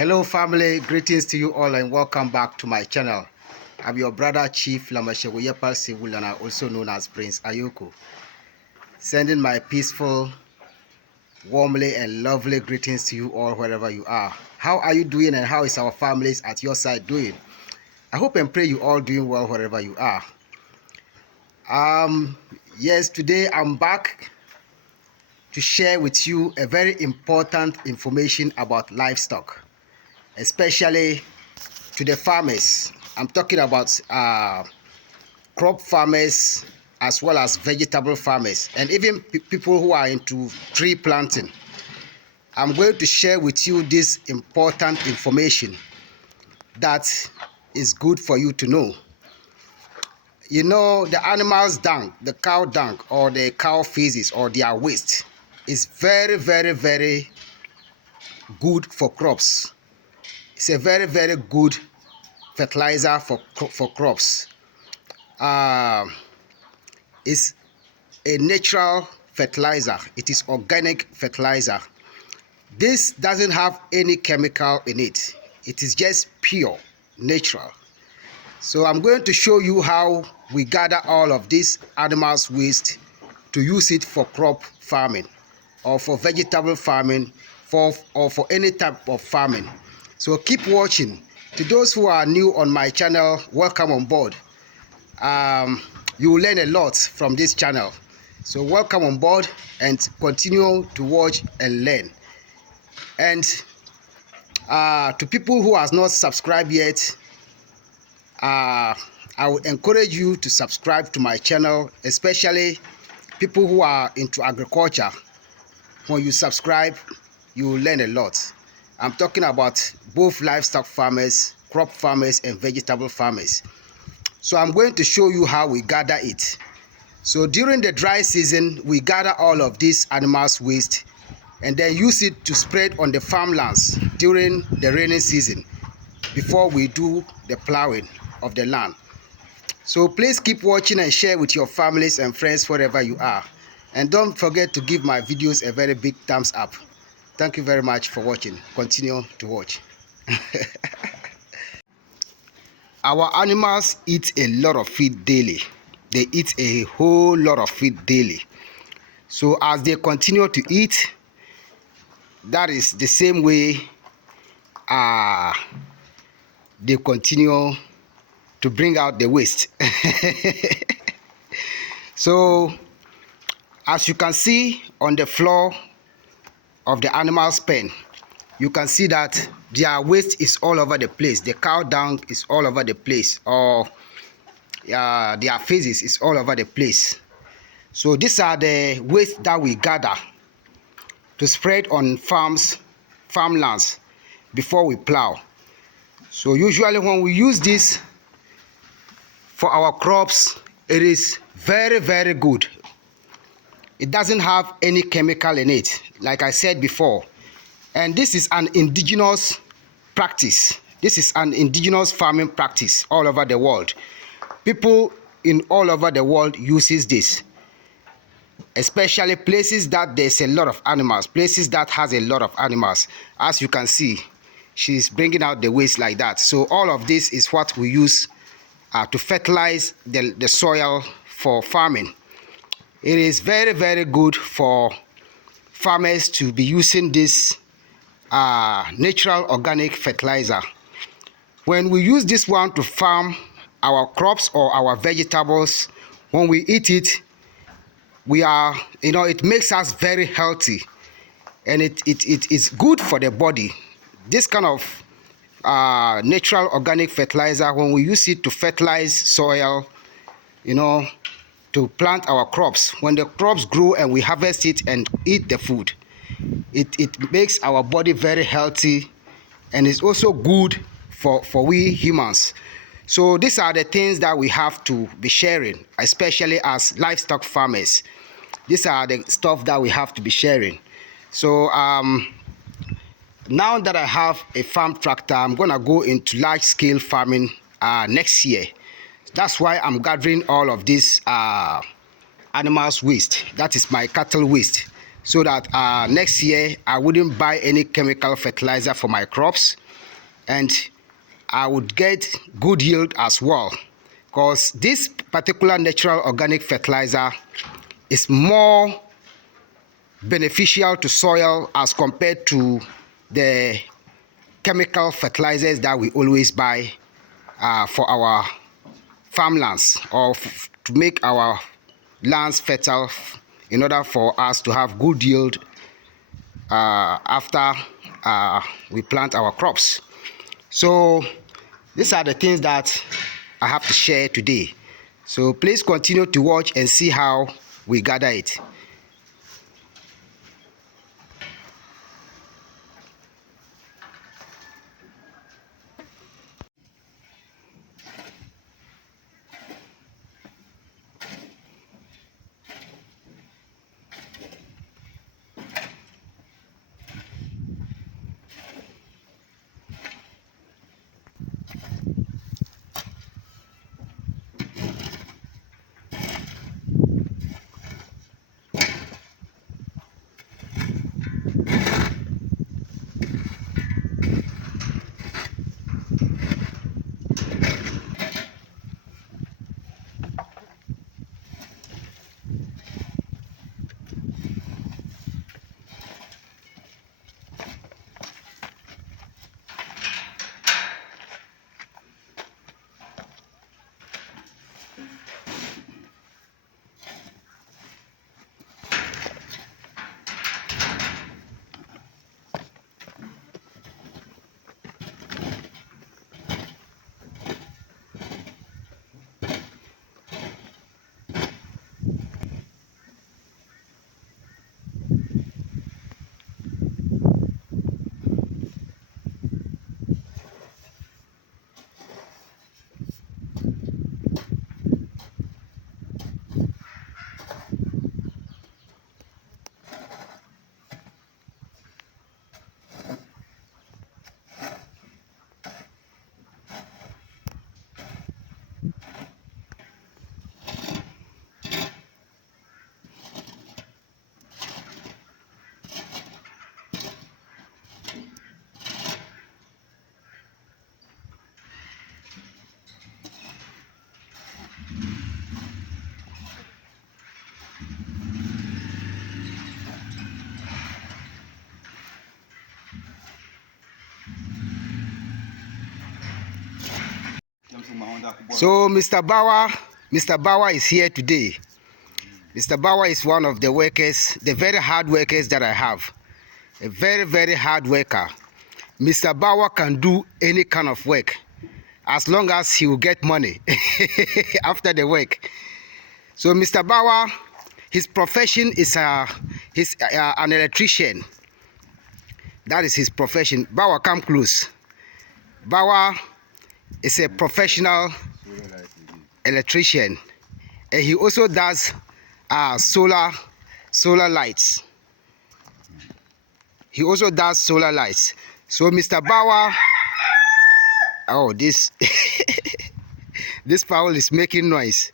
Hello family, greetings to you all and welcome back to my channel. I'm your brother Chief Lamashewuyepal Sewulana, also known as Prince Ayoko. Sending my peaceful, warmly and lovely greetings to you all wherever you are. How are you doing and how is our families at your side doing? I hope and pray you all doing well wherever you are. Yes, today I'm back to share with you a very important information about livestock, especially to the farmers. I'm talking about crop farmers as well as vegetable farmers and even people who are into tree planting. I'm going to share with you this important information that is good for you to know. You know, the animal's dung, the cow dung or the cow feces or their waste is very, very, very good for crops. It's a very, very good fertilizer for crops. It's a natural fertilizer. It is organic fertilizer. This doesn't have any chemical in it. It is just pure, natural. So I'm going to show you how we gather all of this animals waste to use it for crop farming or for vegetable farming or for any type of farming. So keep watching. To those who are new on my channel, welcome on board. You will learn a lot from this channel. So welcome on board and continue to watch and learn. And to people who has not subscribed yet, I would encourage you to subscribe to my channel, especially people who are into agriculture. When you subscribe, you will learn a lot. I'm talking about both livestock farmers, crop farmers, and vegetable farmers. So I'm going to show you how we gather it. So during the dry season, we gather all of this animals waste and then use it to spread on the farmlands during the rainy season before we do the plowing of the land. So please keep watching and share with your families and friends wherever you are. And don't forget to give my videos a very big thumbs up. Thank you very much for watching. Continue to watch. Our animals eat a lot of feed daily. They eat a whole lot of feed daily. So as they continue to eat, that is the same way they continue to bring out the waste. So as you can see on the floor of the animal's pen, you can see that their waste is all over the place. The cow dung is all over the place, or their feces is all over the place. So these are the waste that we gather to spread on farmlands before we plow. So usually when we use this for our crops, it is very, very good. It doesn't have any chemical in it, like I said before. And this is an indigenous practice. This is an indigenous farming practice all over the world. People in all over the world uses this, especially places that there's a lot of animals, places that has a lot of animals. As you can see, she's bringing out the waste like that. So all of this is what we use to fertilize the soil for farming. It is very, very good for farmers to be using this natural organic fertilizer. When we use this one to farm our crops or our vegetables, when we eat it, we are, it makes us very healthy, and it is good for the body. This kind of natural organic fertilizer, when we use it to fertilize soil, to plant our crops, when the crops grow and we harvest it and eat the food, it makes our body very healthy, and it's also good for we humans. So these are the things that we have to be sharing, especially as livestock farmers. These are the stuff that we have to be sharing. So now that I have a farm tractor, I'm gonna go into large-scale farming next year. That's why I'm gathering all of this animals waste. That is my cattle waste. so that next year I wouldn't buy any chemical fertilizer for my crops, and I would get good yield as well, because this particular natural organic fertilizer is more beneficial to soil as compared to the chemical fertilizers that we always buy for our farmlands, or to make our lands fertile in order for us to have good yield after we plant our crops. So these are the things that I have to share today. So please continue to watch and see how we gather it. So Mr. Bauer is here today. Mr. Bauer is one of the workers, the very hard workers that I have. A very, very hard worker. Mr. Bauer can do any kind of work as long as he will get money after the work. So Mr. Bauer, his profession is an electrician. That is his profession. Bauer, come close. Bauer is a professional electrician, and he also does solar lights. He also does solar lights. So Mr. Bauer, oh, this this fowl is making noise.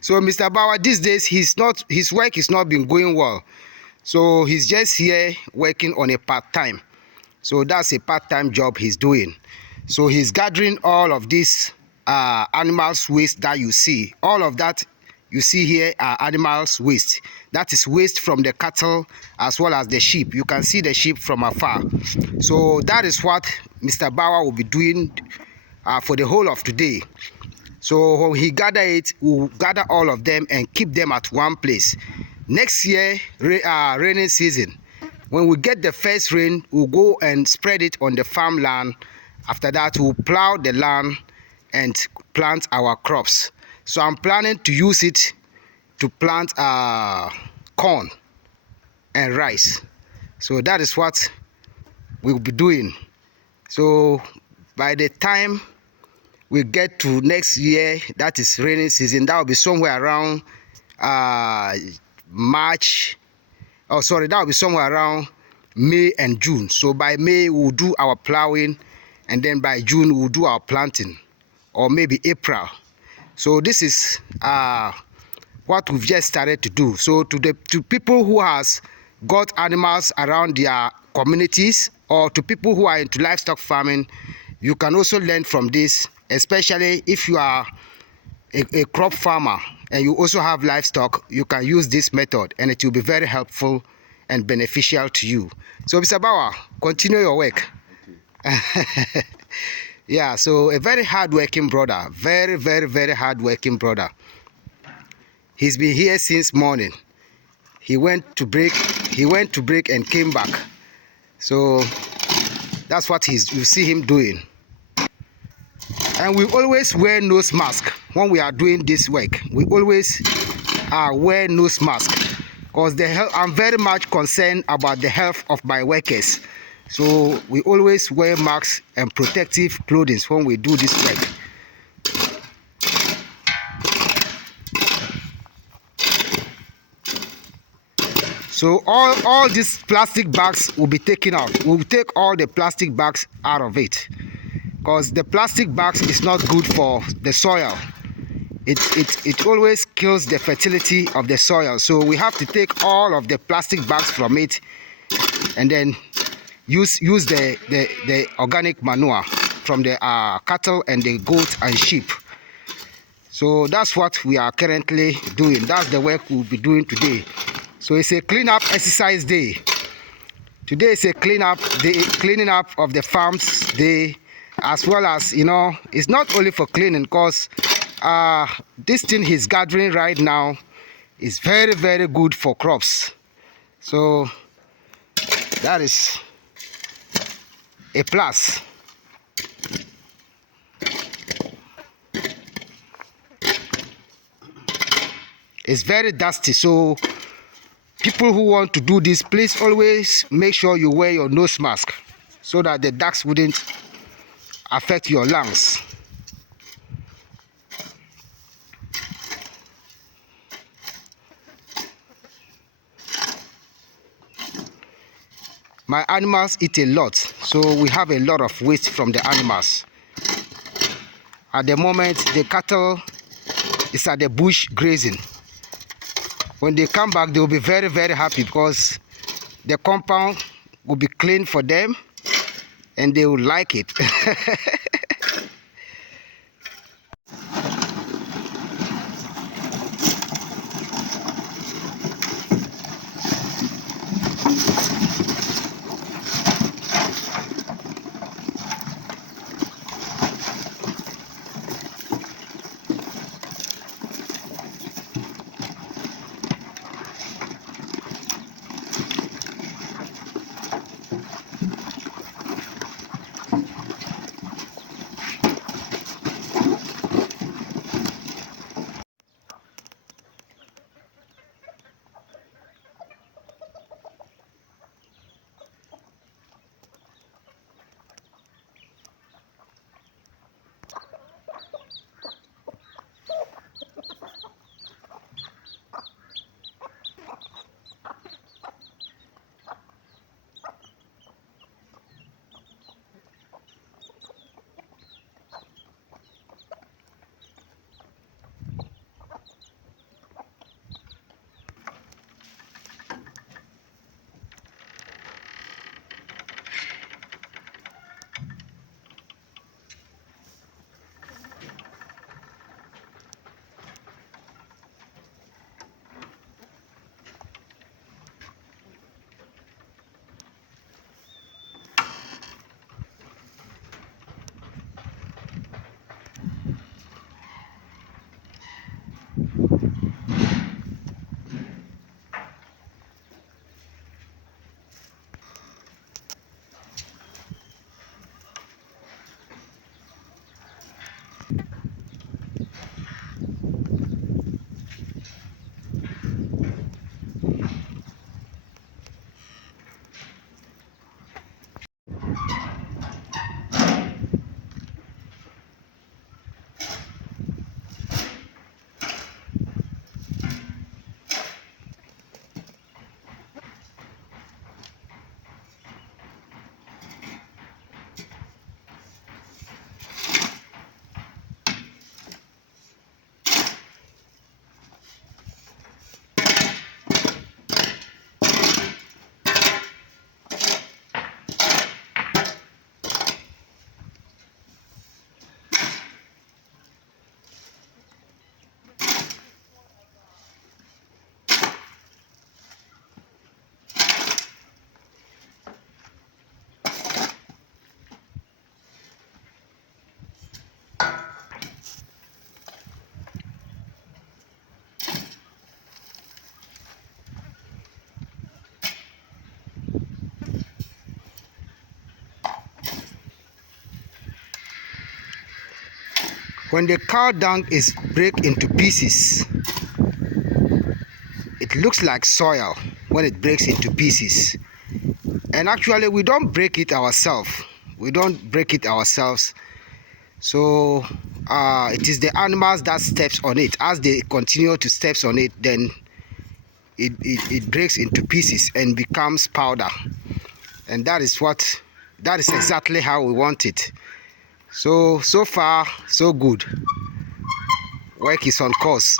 So Mr. Bauer, these days his work is not been going well. So he's just here working on a part-time. So that's a part-time job he's doing. So he's gathering all of this animals waste that you see. All of that you see here are animals waste. That is waste from the cattle as well as the sheep. You can see the sheep from afar. So that is what Mr. Bauer will be doing for the whole of today. So when he gather it, we'll gather all of them and keep them at one place. Next year, rainy season, when we get the first rain, we'll go and spread it on the farmland. After that, we'll plow the land and plant our crops. So I'm planning to use it to plant corn and rice. So that is what we'll be doing. So by the time we get to next year, that is rainy season, that will be somewhere around March. Oh, sorry, that will be somewhere around May and June. So by May, we'll do our plowing, and then by June, we'll do our planting, or maybe April. So this is what we've just started to do. So to people who has got animals around their communities, or to people who are into livestock farming, you can also learn from this, especially if you are a crop farmer and you also have livestock. You can use this method and it will be very helpful and beneficial to you. So Mr. Bauer, continue your work. Okay. Yeah, so a very hard-working brother, very hard-working brother. He's been here since morning. He went to break and came back. So that's what you see him doing. And we always wear nose mask when we are doing this work. We always wear nose mask because I'm very much concerned about the health of my workers. So we always wear masks and protective clothing when we do this work. So all these plastic bags will be taken out. We'll take all the plastic bags out of it, because the plastic bags is not good for the soil. It always kills the fertility of the soil. So we have to take all of the plastic bags from it and then use the organic manure from the cattle and the goat and sheep. So that's what we are currently doing. That's the work we'll be doing today. So it's a cleanup exercise day. Today is a cleaning up of the farms day, as well as, it's not only for cleaning, because this thing he's gathering right now is very good for crops. So that is a plus. It's very dusty, so people who want to do this, please always make sure you wear your nose mask so that the dust wouldn't affect your lungs. My animals eat a lot, so we have a lot of waste from the animals. At the moment, the cattle is at the bush grazing. When they come back, they will be very happy, because the compound will be clean for them and they will like it. When the cow dung is break into pieces, it looks like soil when it breaks into pieces. And actually we don't break it ourselves. So it is the animals that steps on it. As they continue to steps on it, then it breaks into pieces and becomes powder. And that is exactly how we want it. So far so good. Work is on course.